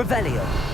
Revelio.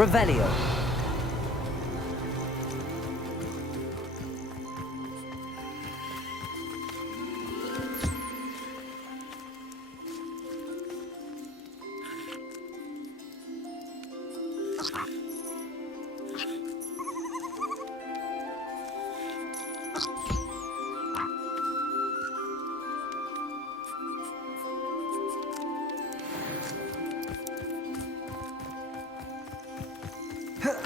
Revelio. Huh.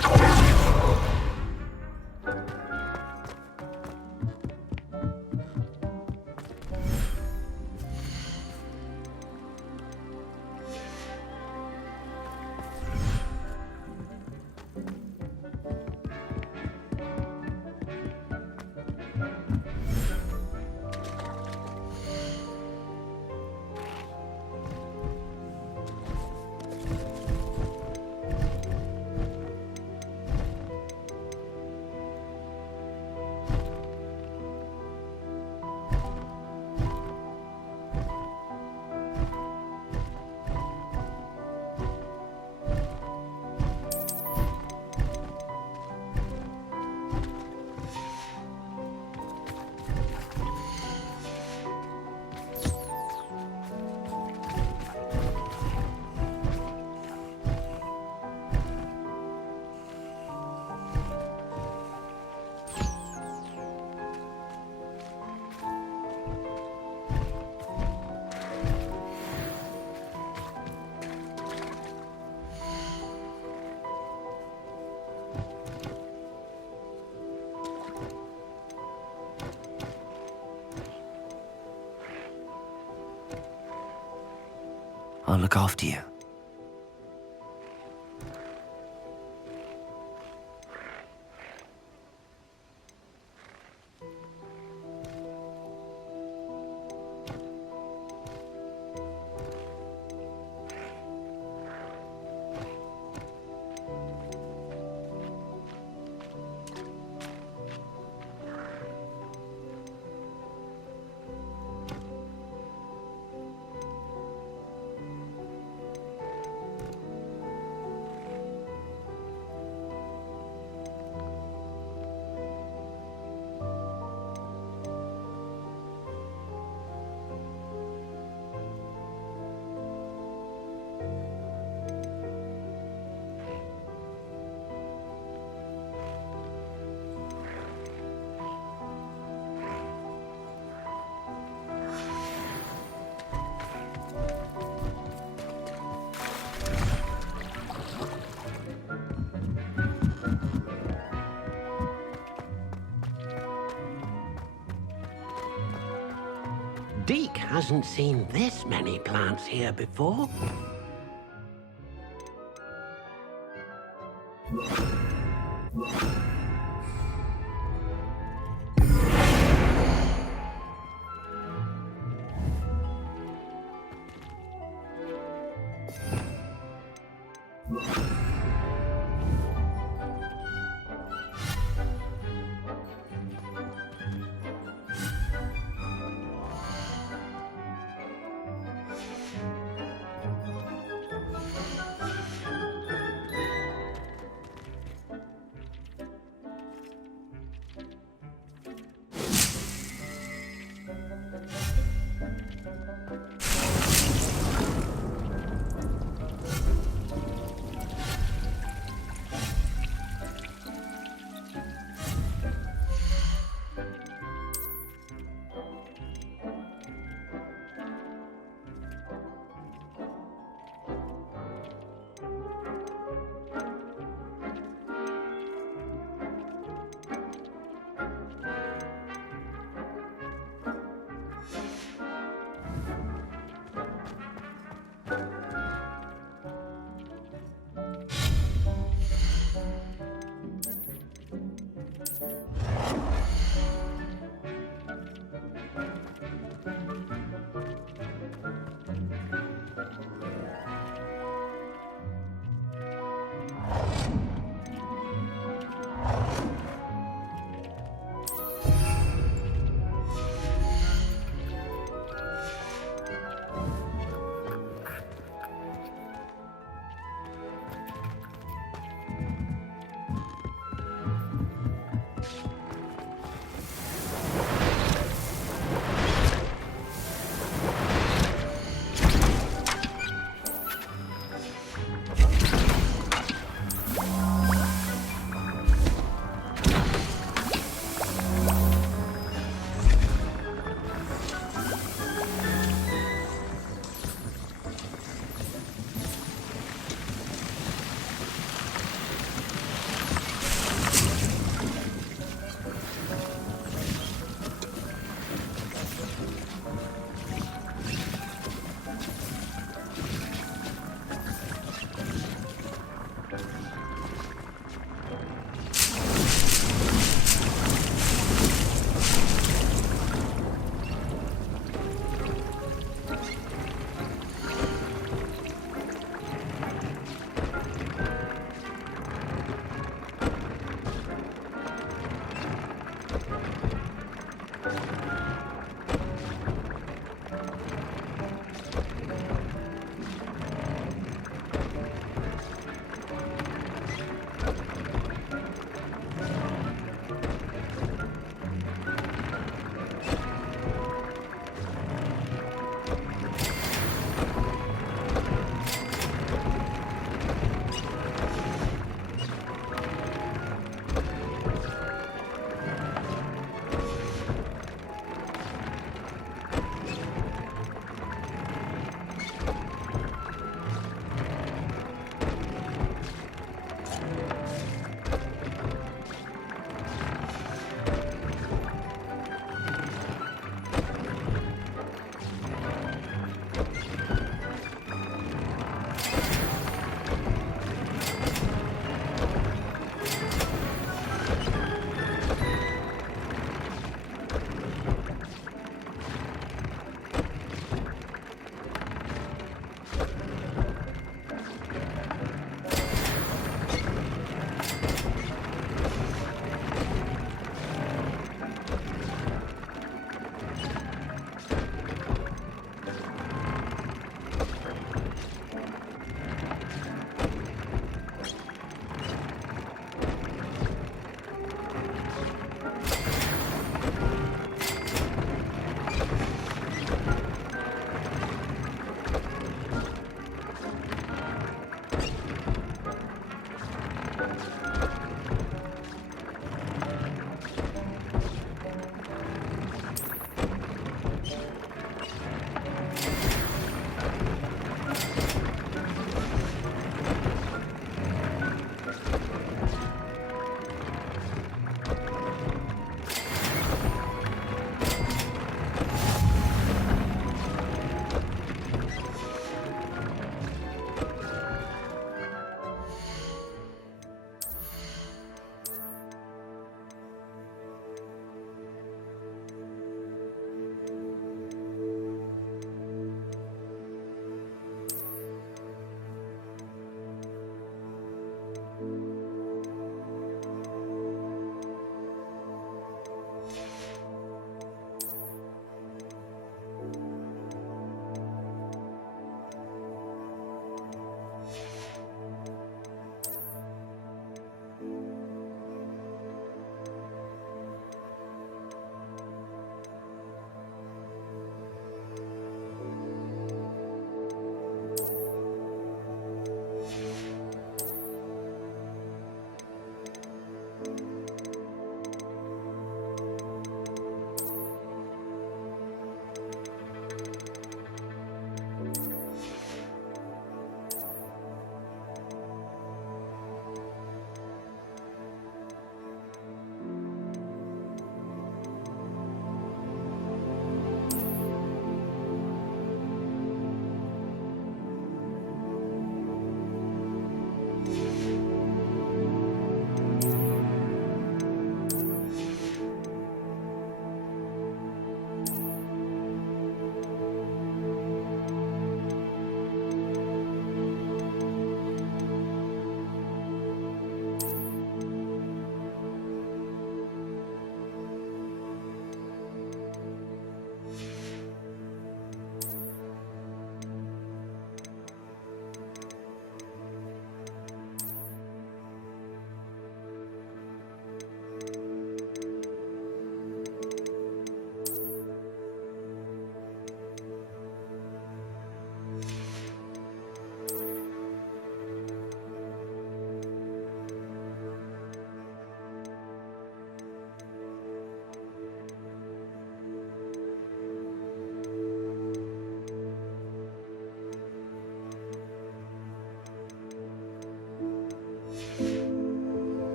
I'll look after you. Deke hasn't seen this many plants here before.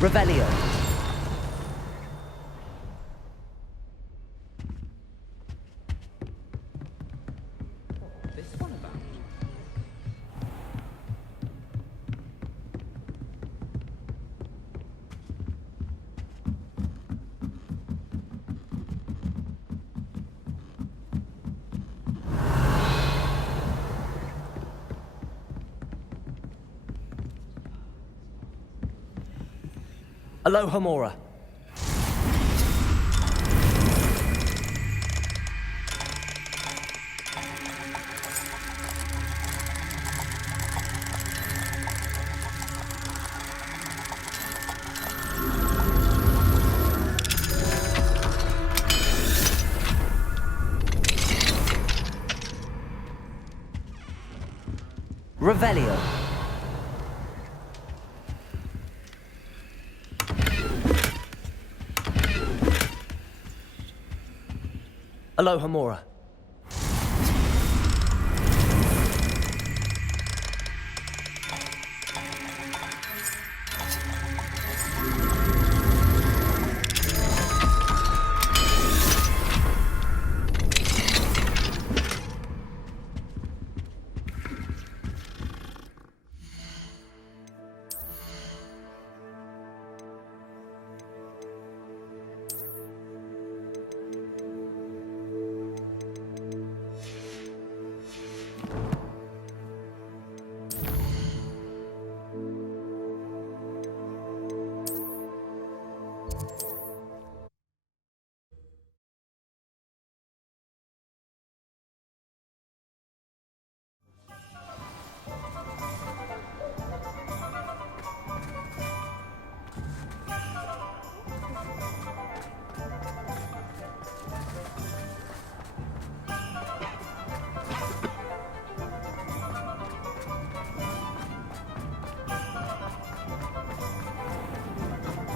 Revelio. This one about? Aloha Mora. Revelio. Aloha Mora.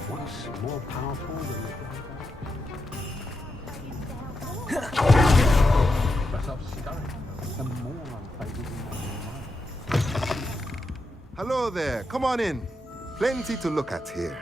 What's more powerful than the more unfavorable. Hello there. Come on in. Plenty to look at here.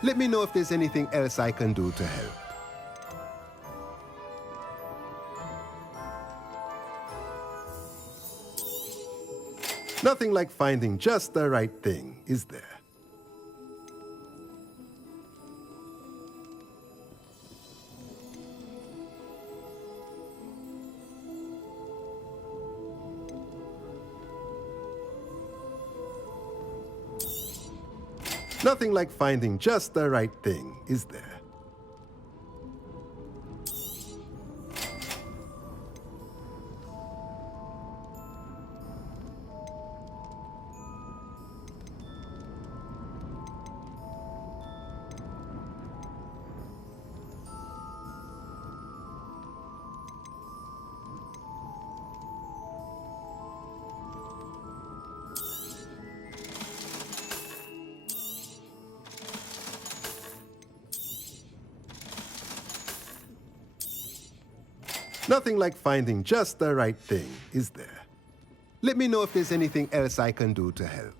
Let me know if there's anything else I can do to help. Nothing like finding just the right thing, is there? Nothing like finding just the right thing, is there? Nothing like finding just the right thing, is there? Let me know if there's anything else I can do to help.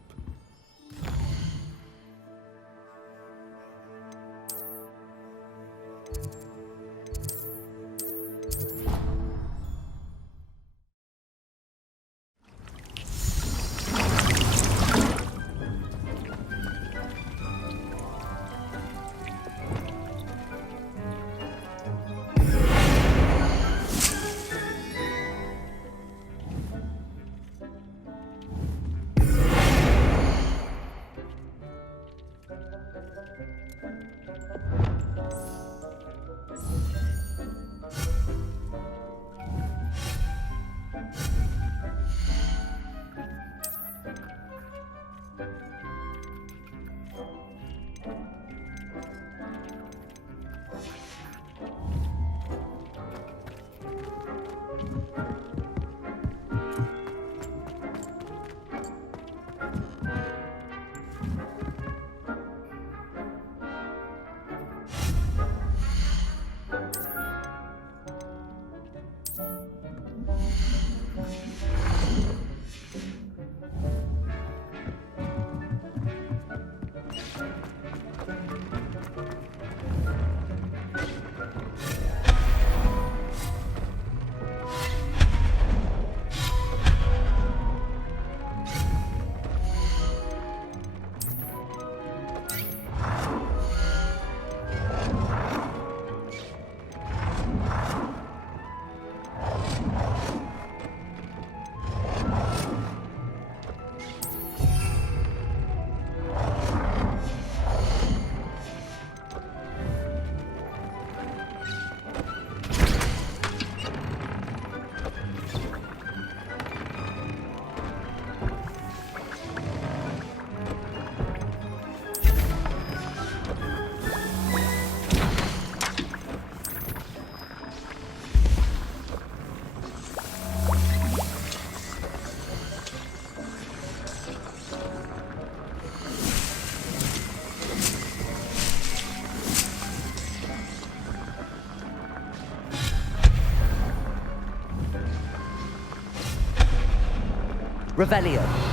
Revelio.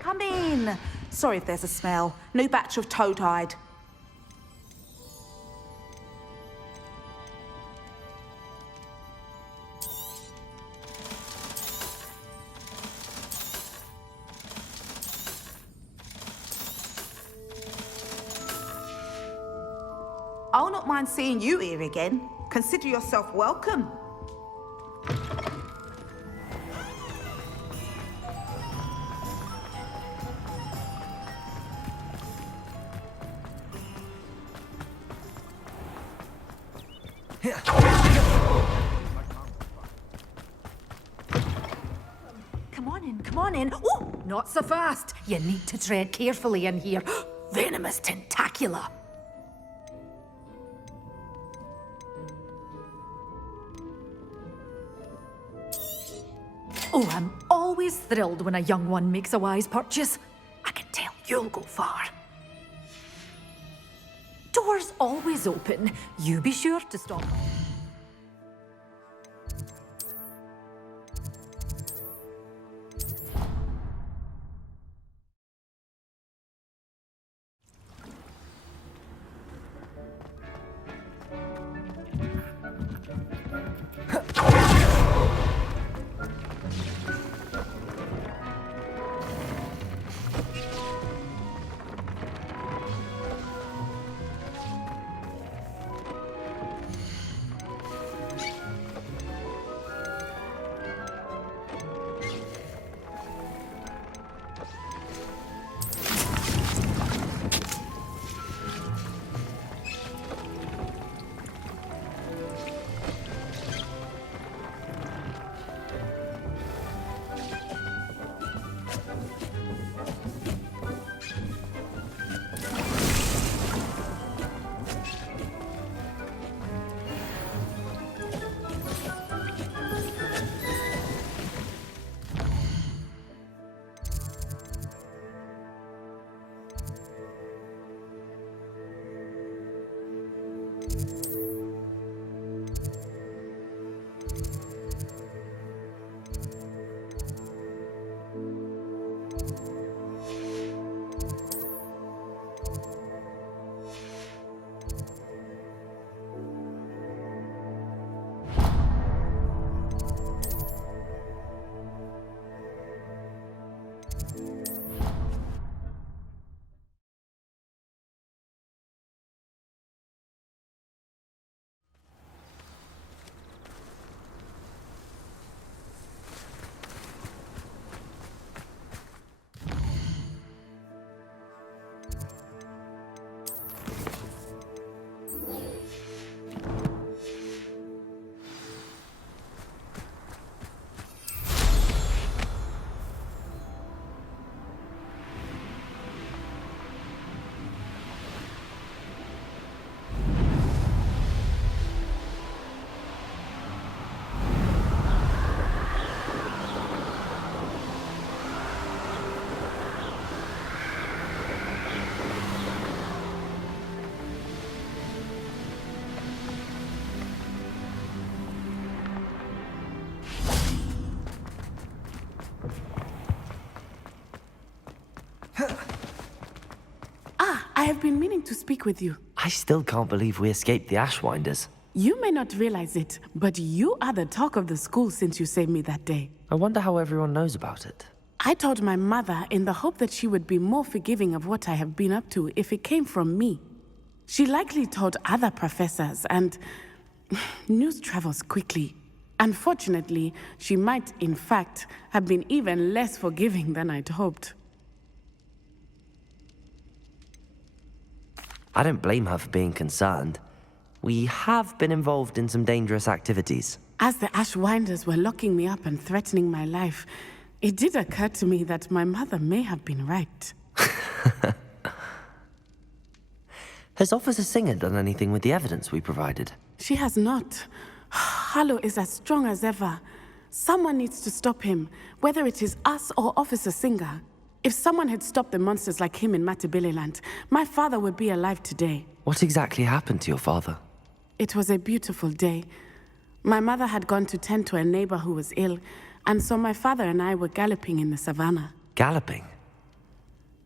Come in. Sorry if there's a smell. New batch of toad-hide. I'll not mind seeing you here again. Consider yourself welcome. Come on in. Oh, not so fast. You need to tread carefully in here. Venomous tentacula. Oh, I'm always thrilled when a young one makes a wise purchase. I can tell you'll go far. Doors always open. You be sure to stop. I have been meaning to speak with you. I still can't believe we escaped the Ashwinders. You may not realize it, but you are the talk of the school since you saved me that day. I wonder how everyone knows about it. I told my mother in the hope that she would be more forgiving of what I have been up to if it came from me. She likely told other professors, and news travels quickly. Unfortunately, she might, in fact, have been even less forgiving than I'd hoped. I don't blame her for being concerned. We have been involved in some dangerous activities. As the Ashwinders were locking me up and threatening my life, it did occur to me that my mother may have been right. Has Officer Singer done anything with the evidence we provided? She has not. Harlow is as strong as ever. Someone needs to stop him, whether it is us or Officer Singer. If someone had stopped the monsters like him in Matabeleland, my father would be alive today. What exactly happened to your father? It was a beautiful day. My mother had gone to tend to a neighbor who was ill, and so my father and I were galloping in the savannah. Galloping?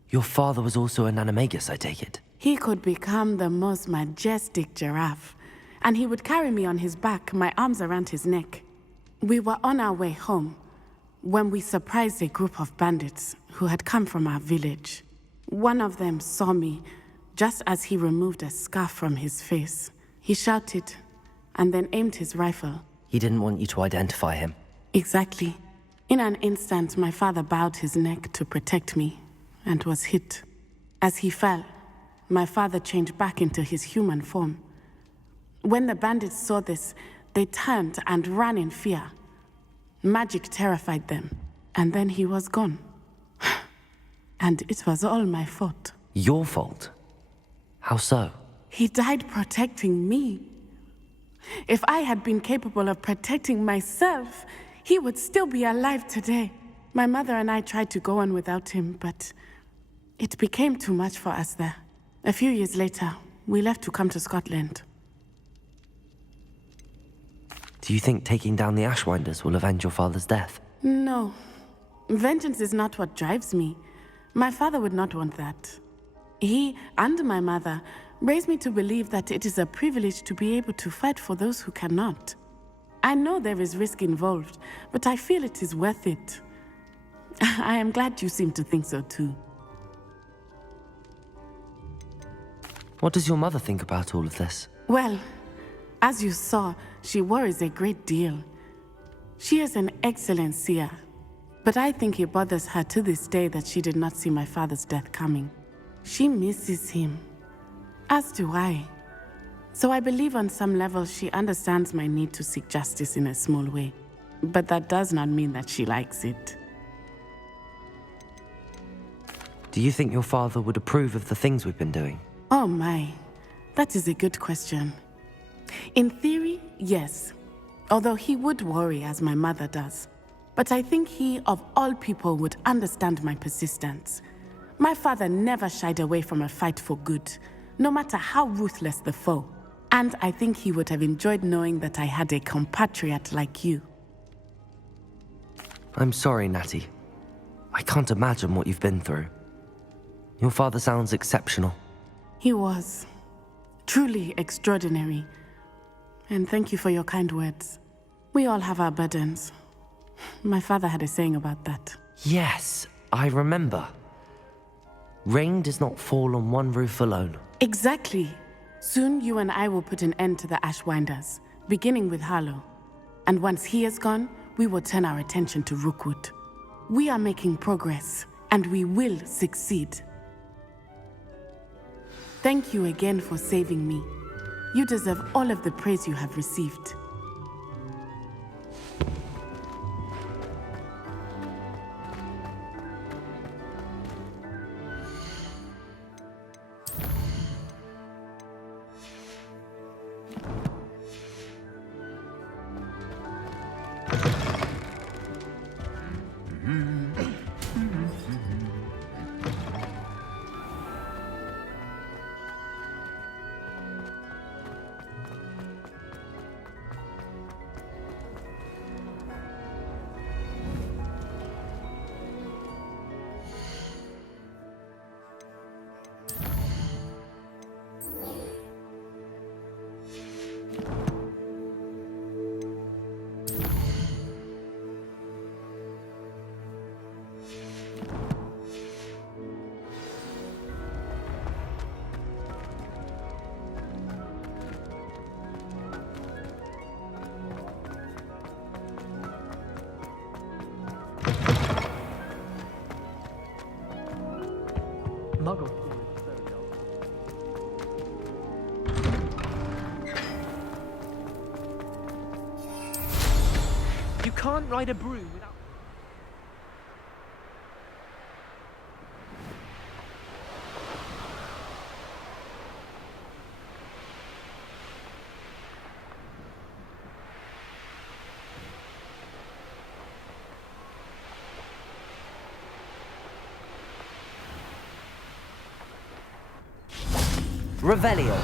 Your father was also an animagus, I take it? He could become the most majestic giraffe, and he would carry me on his back, my arms around his neck. We were on our way home when we surprised a group of bandits who had come from our village. One of them saw me just as he removed a scarf from his face. He shouted and then aimed his rifle. He didn't want you to identify him. Exactly. In an instant, my father bowed his neck to protect me and was hit. As he fell, my father changed back into his human form. When the bandits saw this, they turned and ran in fear. Magic terrified them, and then he was gone. And it was all my fault. Your fault? How so? He died protecting me. If I had been capable of protecting myself, he would still be alive today. My mother and I tried to go on without him, but it became too much for us there. A few years later, we left to come to Scotland. Do you think taking down the Ashwinders will avenge your father's death? No. Vengeance is not what drives me. My father would not want that. He and my mother raised me to believe that it is a privilege to be able to fight for those who cannot. I know there is risk involved, but I feel it is worth it. I am glad you seem to think so too. What does your mother think about all of this? Well, as you saw, she worries a great deal. She is an excellent seer, but I think it bothers her to this day that she did not see my father's death coming. She misses him, as do I. So I believe on some level she understands my need to seek justice in a small way, but that does not mean that she likes it. Do you think your father would approve of the things we've been doing? Oh my, that is a good question. In theory, yes, although he would worry as my mother does. But I think he, of all people, would understand my persistence. My father never shied away from a fight for good, no matter how ruthless the foe. And I think he would have enjoyed knowing that I had a compatriot like you. I'm sorry, Natty. I can't imagine what you've been through. Your father sounds exceptional. He was truly extraordinary. And thank you for your kind words. We all have our burdens. My father had a saying about that. Yes, I remember. Rain does not fall on one roof alone. Exactly. Soon you and I will put an end to the Ashwinders, beginning with Harlow. And once he is gone, we will turn our attention to Rookwood. We are making progress, and we will succeed. Thank you again for saving me. You deserve all of the praise you have received. Muggle. You can't ride a broom without... Revelio.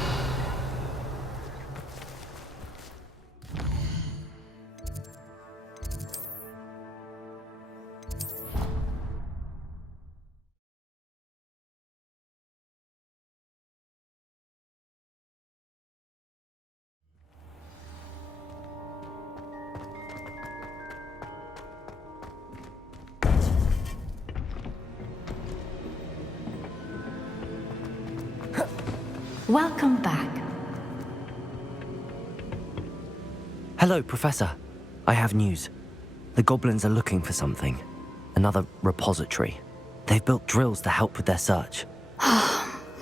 Welcome back. Hello, Professor. I have news. The goblins are looking for something. Another repository. They've built drills to help with their search.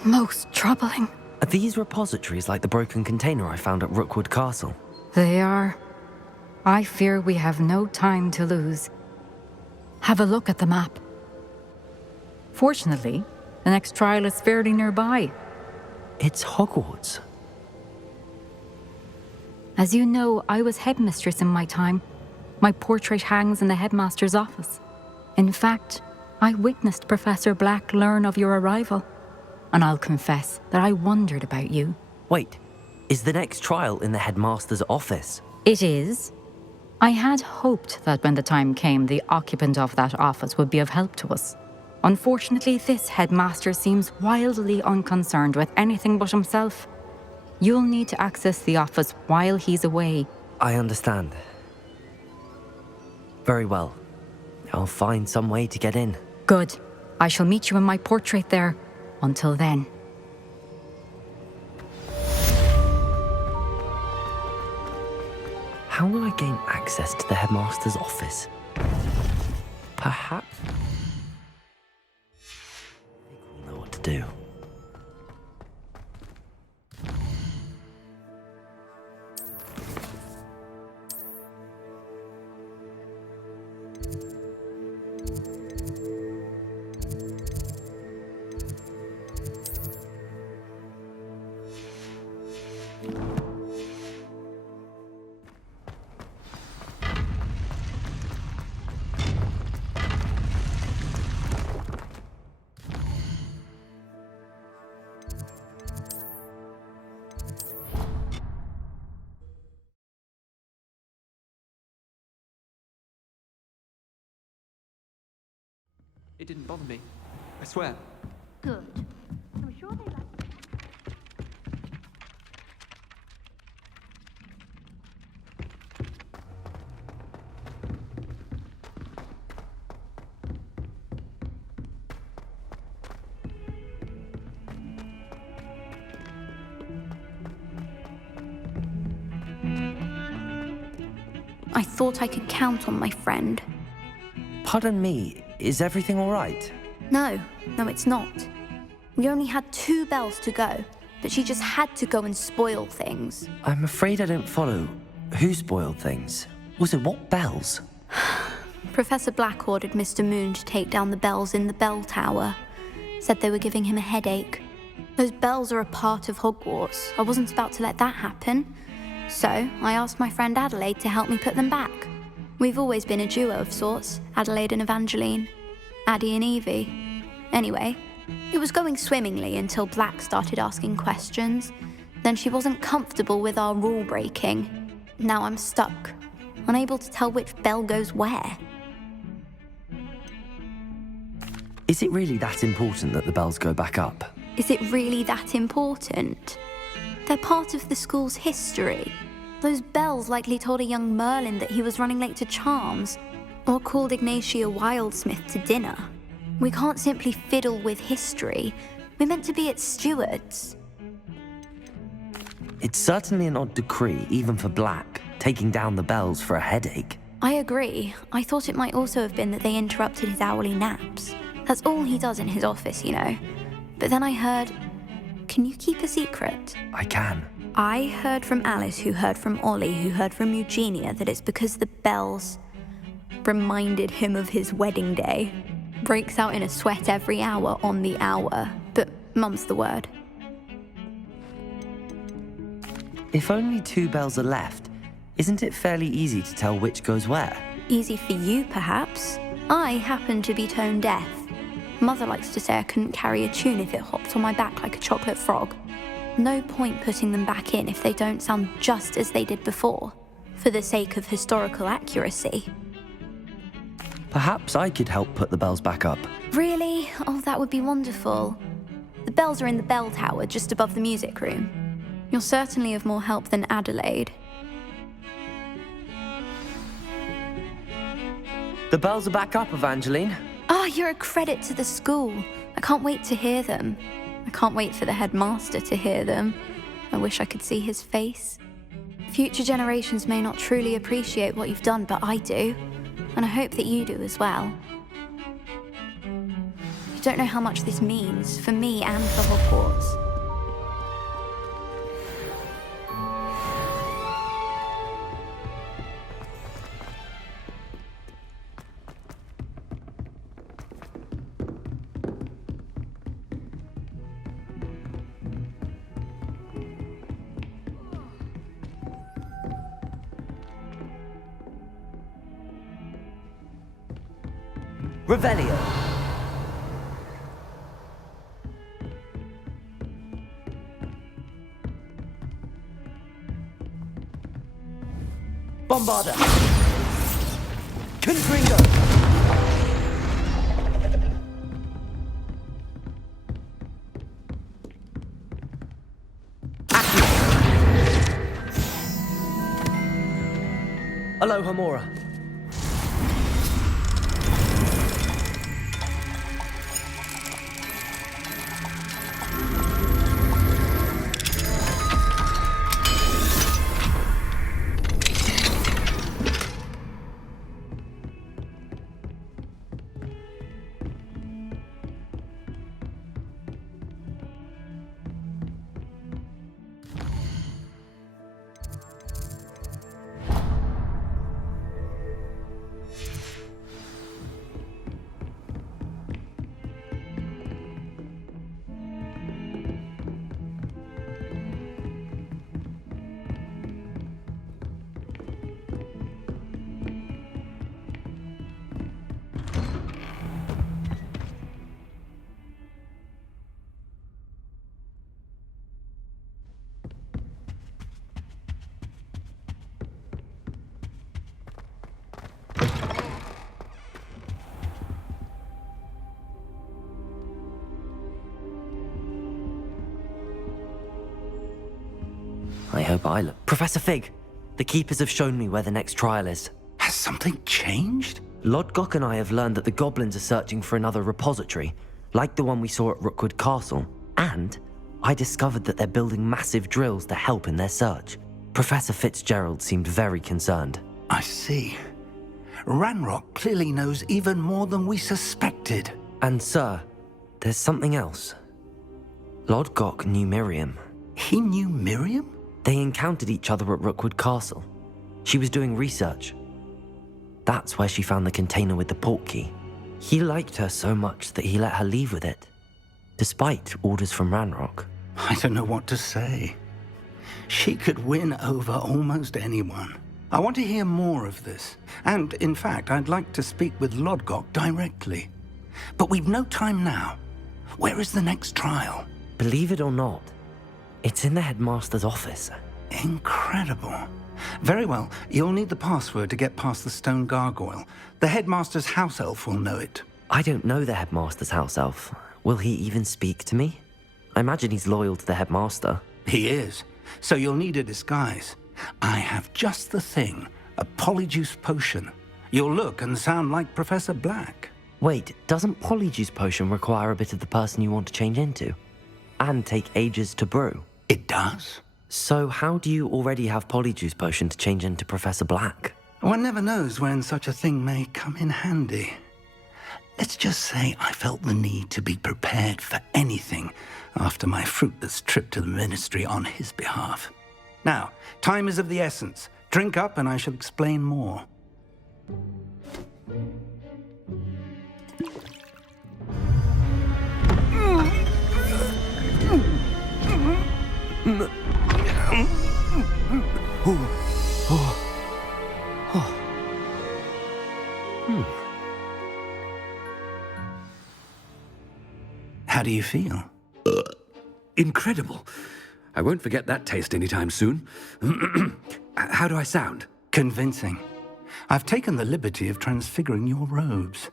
Most troubling. Are these repositories like the broken container I found at Rookwood Castle? They are. I fear we have no time to lose. Have a look at the map. Fortunately, the next trial is fairly nearby. It's Hogwarts. As you know, I was headmistress in my time. My portrait hangs in the headmaster's office. In fact, I witnessed Professor Black learn of your arrival. And I'll confess that I wondered about you. Wait, is the next trial in the headmaster's office? It is. I had hoped that when the time came, the occupant of that office would be of help to us. Unfortunately, this headmaster seems wildly unconcerned with anything but himself. You'll need to access the office while he's away. I understand. Very well. I'll find some way to get in. Good. I shall meet you in my portrait there. Until then. How will I gain access to the headmaster's office? Perhaps... I think we'll know what to do. It didn't bother me. I swear. Good. I'm sure they like... I thought I could count on my friend. Pardon me, is everything all right? No, it's not. We only had 2 bells to go, but she just had to go and spoil things. I'm afraid I don't follow. Who spoiled things? Also, what bells? Professor Black ordered Mr. Moon to take down the bells in the bell tower. Said they were giving him a headache. Those bells are a part of Hogwarts. I wasn't about to let that happen. So, I asked my friend Adelaide to help me put them back. We've always been a duo of sorts, Adelaide and Evangeline. Addie and Evie. Anyway, it was going swimmingly until Black started asking questions. Then she wasn't comfortable with our rule breaking. Now I'm stuck, unable to tell which bell goes where. Is it really that important that the bells go back up? Is it really that important? They're part of the school's history. Those bells likely told a young Merlin that he was running late to Charms, or called Ignatia Wildsmith to dinner. We can't simply fiddle with history. We're meant to be its stewards. It's certainly an odd decree, even for Black, taking down the bells for a headache. I agree. I thought it might also have been that they interrupted his hourly naps. That's all he does in his office, you know. But then I heard... Can you keep a secret? I can. I heard from Alice, who heard from Ollie, who heard from Eugenia, that it's because the bells reminded him of his wedding day. Breaks out in a sweat every hour on the hour, but mum's the word. If only 2 bells are left, isn't it fairly easy to tell which goes where? Easy for you, perhaps. I happen to be tone deaf. Mother likes to say I couldn't carry a tune if it hopped on my back like a chocolate frog. No point putting them back in if they don't sound just as they did before, for the sake of historical accuracy. Perhaps I could help put the bells back up. Really? Oh, that would be wonderful. The bells are in the bell tower just above the music room. You're certainly of more help than Adelaide. The bells are back up, Evangeline. Ah, you're a credit to the school. I can't wait to hear them. I can't wait for the headmaster to hear them. I wish I could see his face. Future generations may not truly appreciate what you've done, but I do. And I hope that you do as well. You don't know how much this means for me and for Hogwarts. Revelio. Bombarda. Confringo. Aloha Mora. I hope I look. Professor Fig, the Keepers have shown me where the next trial is. Has something changed? Lodgok and I have learned that the goblins are searching for another repository, like the one we saw at Rookwood Castle. And I discovered that they're building massive drills to help in their search. Professor Fitzgerald seemed very concerned. I see. Ranrock clearly knows even more than we suspected. And sir, there's something else. Lodgok knew Miriam. He knew Miriam? They encountered each other at Rookwood Castle. She was doing research. That's where she found the container with the port key. He liked her so much that he let her leave with it, despite orders from Ranrock. I don't know what to say. She could win over almost anyone. I want to hear more of this. And, in fact, I'd like to speak with Lodgok directly. But we've no time now. Where is the next trial? Believe it or not, it's in the headmaster's office. Incredible. Very well. You'll need the password to get past the stone gargoyle. The headmaster's house elf will know it. I don't know the headmaster's house elf. Will he even speak to me? I imagine he's loyal to the headmaster. He is. So you'll need a disguise. I have just the thing. A polyjuice potion. You'll look and sound like Professor Black. Wait, doesn't Polyjuice Potion require a bit of the person you want to change into? And take ages to brew? It does. So how do you already have Polyjuice Potion to change into Professor Black? One never knows when such a thing may come in handy. Let's just say I felt the need to be prepared for anything after my fruitless trip to the ministry on his behalf. Now, time is of the essence. Drink up and I shall explain more. How do you feel? Incredible. I won't forget that taste anytime soon. How do I sound? Convincing. I've taken the liberty of transfiguring your robes.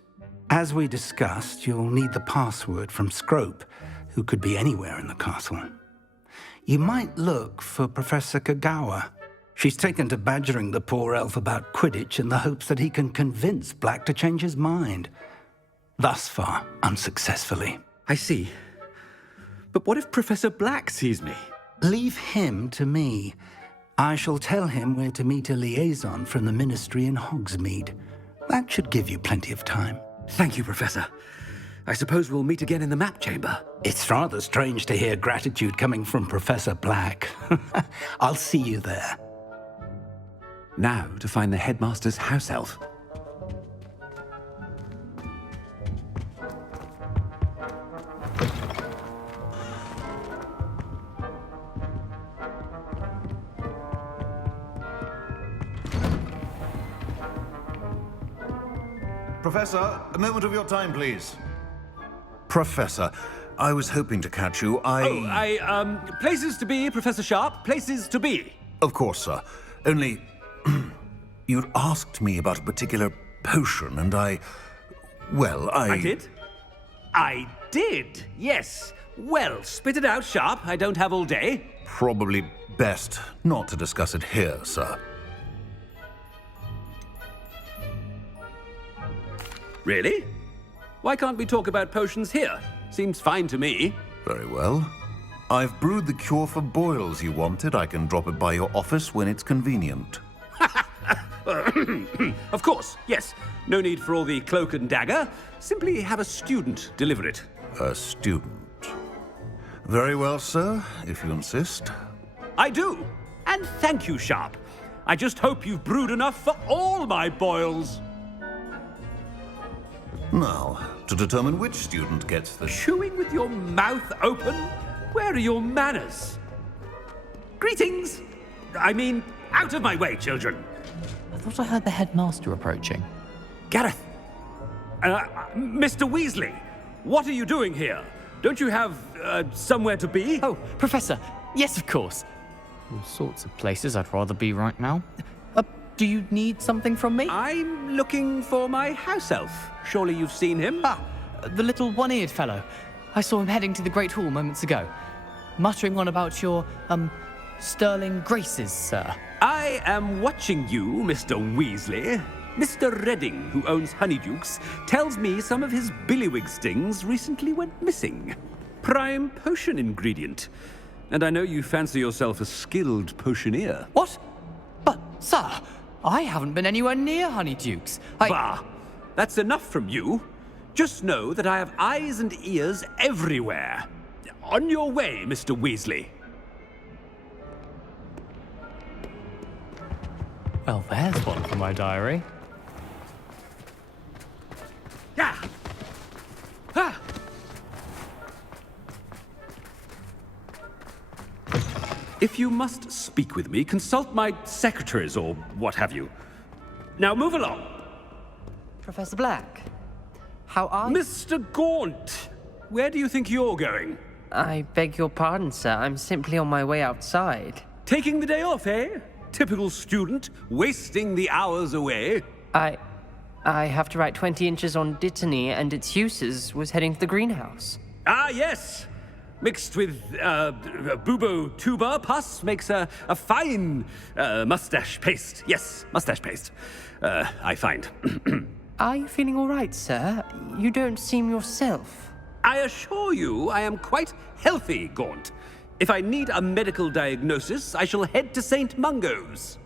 As we discussed, you'll need the password from Scrope, who could be anywhere in the castle. You might look for Professor Kagawa. She's taken to badgering the poor elf about Quidditch in the hopes that he can convince Black to change his mind. Thus far, unsuccessfully. I see. But what if Professor Black sees me? Leave him to me. I shall tell him where to meet a liaison from the Ministry in Hogsmeade. That should give you plenty of time. Thank you, Professor. I suppose we'll meet again in the map chamber. It's rather strange to hear gratitude coming from Professor Black. I'll see you there. Now to find the headmaster's house elf. Professor, a moment of your time, please. Professor, I was hoping to catch you. Places to be, Professor Sharp. Places to be. Of course, sir. Only, you'd asked me about a particular potion, and I did? I did, yes. Well, spit it out, Sharp. I don't have all day. Probably best not to discuss it here, sir. Really? Why can't we talk about potions here? Seems fine to me. Very well. I've brewed the cure for boils you wanted. I can drop it by your office when it's convenient. Of course, yes. No need for all the cloak and dagger. Simply have a student deliver it. A student. Very well, sir, if you insist. I do. And thank you, Sharp. I just hope you've brewed enough for all my boils. Now, to determine which student gets the... Chewing with your mouth open? Where are your manners? Greetings! I mean, out of my way, children. I thought I heard the headmaster approaching. Gareth! Mr. Weasley, what are you doing here? Don't you have, somewhere to be? Oh, Professor, yes, of course. All sorts of places I'd rather be right now. Do you need something from me? I'm looking for my house elf. Surely you've seen him? Ah, the little one-eared fellow. I saw him heading to the Great Hall moments ago, muttering on about your, sterling graces, sir. I am watching you, Mr. Weasley. Mr. Redding, who owns Honeydukes, tells me some of his billywig stings recently went missing. Prime potion ingredient. And I know you fancy yourself a skilled potioneer. What? But, sir, I haven't been anywhere near Honeydukes. Bah! That's enough from you. Just know that I have eyes and ears everywhere. On your way, Mr. Weasley. Well, there's one for my diary. Yeah. Ah. If you must speak with me, consult my secretaries or what have you. Now move along. Professor Black, how are you? Mr. Gaunt, where do you think you're going? I beg your pardon, sir. I'm simply on my way outside. Taking the day off, eh? Typical student, wasting the hours away. I have to write 20 inches on Dittany and its uses. Was heading to the greenhouse. Ah, yes. Mixed with bubo tuber pus makes a fine mustache paste. Yes, mustache paste. I find. Are you feeling all right, sir? You don't seem yourself. I assure you I am quite healthy, Gaunt. If I need a medical diagnosis, I shall head to St. Mungo's.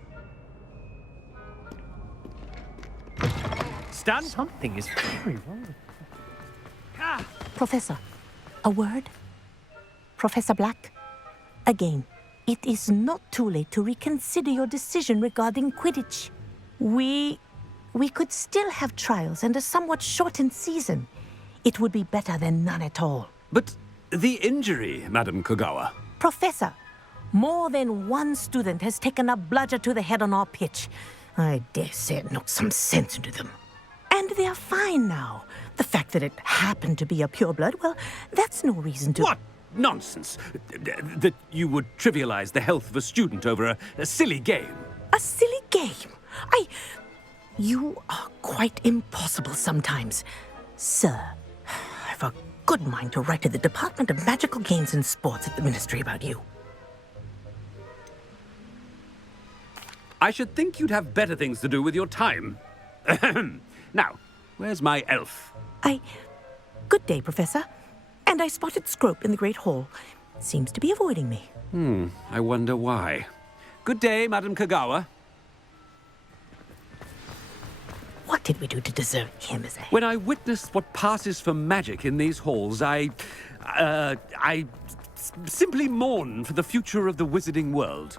Stand. Something is very wrong. Ah. Professor, a word? Professor Black, again, it is not too late to reconsider your decision regarding Quidditch. We could still have trials and a somewhat shortened season. It would be better than none at all. But the injury, Madam Kagawa. Professor, more than one student has taken a bludger to the head on our pitch. I dare say it knocked some sense into them. And they're fine now. The fact that it happened to be a pureblood, well, that's no reason to... What? nonsense. That you would trivialize the health of a student over a silly game. A silly game? You are quite impossible sometimes. Sir, I've a good mind to write to the Department of Magical Games and Sports at the Ministry about you. I should think you'd have better things to do with your time. Now, where's my elf? Good day, Professor. And I spotted Scrope in the Great Hall. Seems to be avoiding me. I wonder why. Good day, Madam Kagawa. What did we do to deserve him as a... When I witnessed what passes for magic in these halls, I simply mourn for the future of the wizarding world.